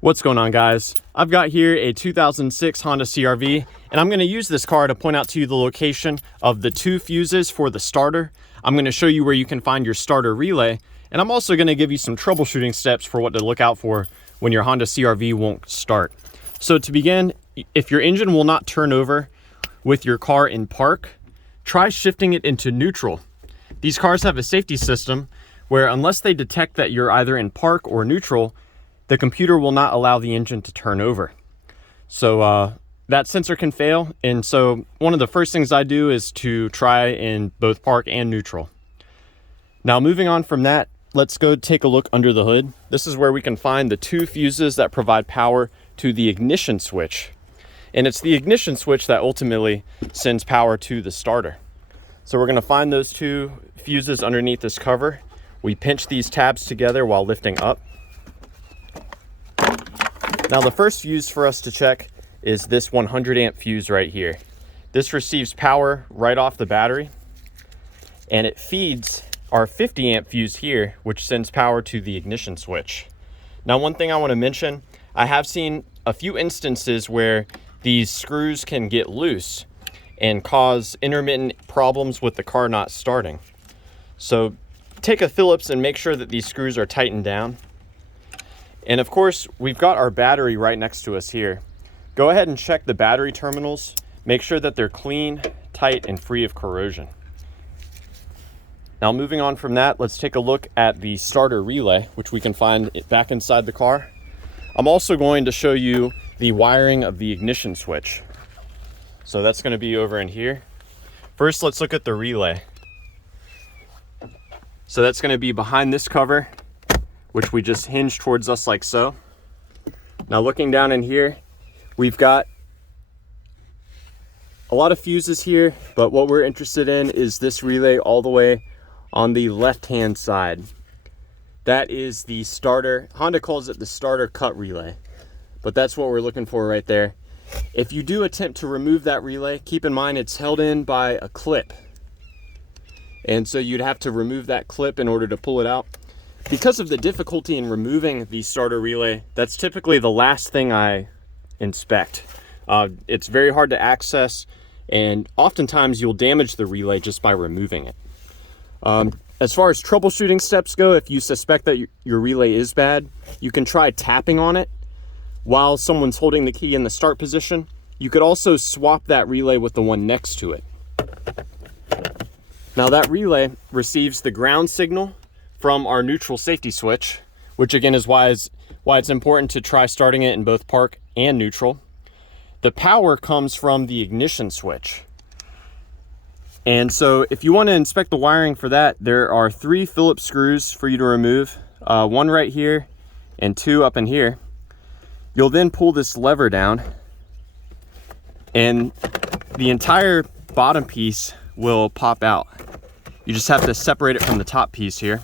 What's going on, guys? I've got here a 2006 Honda CR-V, and I'm going to use this car to point out to you the location of the two fuses for the starter. I'm going to show you where you can find your starter relay, and I'm also going to give you some troubleshooting steps for what to look out for when your Honda CR-V won't start. So to begin, if your engine will not turn over with your car in park, try shifting it into neutral. These cars have a safety system where unless they detect that you're either in park or neutral, the computer will not allow the engine to turn over. So that sensor can fail. And so one of the first things I do is to try in both park and neutral. Now moving on from that, let's go take a look under the hood. This is where we can find the two fuses that provide power to the ignition switch. And it's the ignition switch that ultimately sends power to the starter. So we're gonna find those two fuses underneath this cover. We pinch these tabs together while lifting up. Now the first fuse for us to check is this 100 amp fuse right here. This receives power right off the battery, and it feeds our 50 amp fuse here, which sends power to the ignition switch. Now one thing I want to mention, I have seen a few instances where these screws can get loose and cause intermittent problems with the car not starting. So take a Phillips and make sure that these screws are tightened down. And of course, we've got our battery right next to us here. Go ahead and check the battery terminals. Make sure that they're clean, tight, and free of corrosion. Now moving on from that, let's take a look at the starter relay, which we can find back inside the car. I'm also going to show you the wiring of the ignition switch. So that's going to be over in here. First, let's look at the relay. So that's going to be behind this cover, which we just hinge towards us like so. Now looking down in here, we've got a lot of fuses here, but what we're interested in is this relay all the way on the left-hand side. That is the starter. Honda calls it the starter cut relay, but that's what we're looking for right there. If you do attempt to remove that relay, keep in mind it's held in by a clip. And so you'd have to remove that clip in order to pull it out. Because of the difficulty in removing the starter relay, that's typically the last thing I inspect. It's very hard to access, and oftentimes you'll damage the relay just by removing it. As far as troubleshooting steps go, if you suspect that your relay is bad, you can try tapping on it while someone's holding the key in the start position. You could also swap that relay with the one next to it. Now that relay receives the ground signal from our neutral safety switch, which again is why it's important to try starting it in both park and neutral. The power comes from the ignition switch. And so if you want to inspect the wiring for that, there are 3 Phillips screws for you to remove, one right here and 2 up in here. You'll then pull this lever down and the entire bottom piece will pop out. You just have to separate it from the top piece here.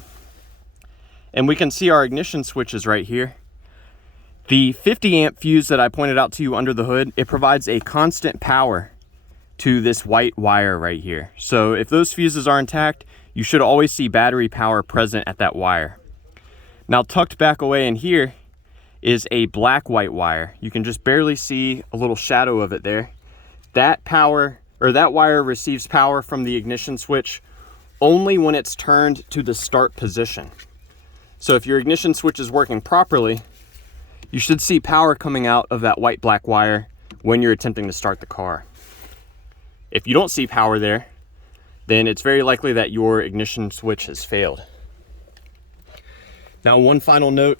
And we can see our ignition switches right here. The 50 amp fuse that I pointed out to you under the hood, it provides a constant power to this white wire right here. So if those fuses are intact, you should always see battery power present at that wire. Now tucked back away in here is a black white wire. You can just barely see a little shadow of it there. That wire receives power from the ignition switch only when it's turned to the start position. So if your ignition switch is working properly, you should see power coming out of that white black wire when you're attempting to start the car. If you don't see power there, then it's very likely that your ignition switch has failed. Now, one final note,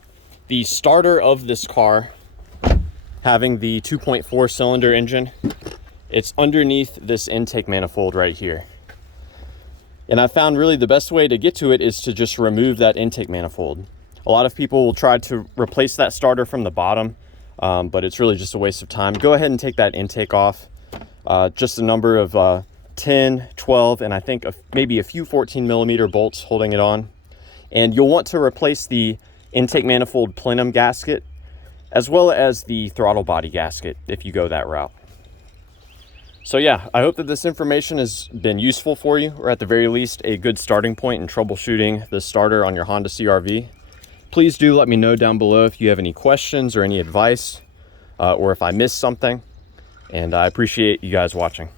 the starter of this car, having the 2.4 cylinder engine, it's underneath this intake manifold right here. And I found really the best way to get to it is to just remove that intake manifold. A lot of people will try to replace that starter from the bottom, but it's really just a waste of time. Go ahead and take that intake off. Just a number of 10, 12, and I think maybe a few 14 millimeter bolts holding it on. And you'll want to replace the intake manifold plenum gasket as well as the throttle body gasket if you go that route. So yeah, I hope that this information has been useful for you, or at the very least, a good starting point in troubleshooting the starter on your Honda CR-V. Please do let me know down below if you have any questions or any advice, or if I missed something. And I appreciate you guys watching.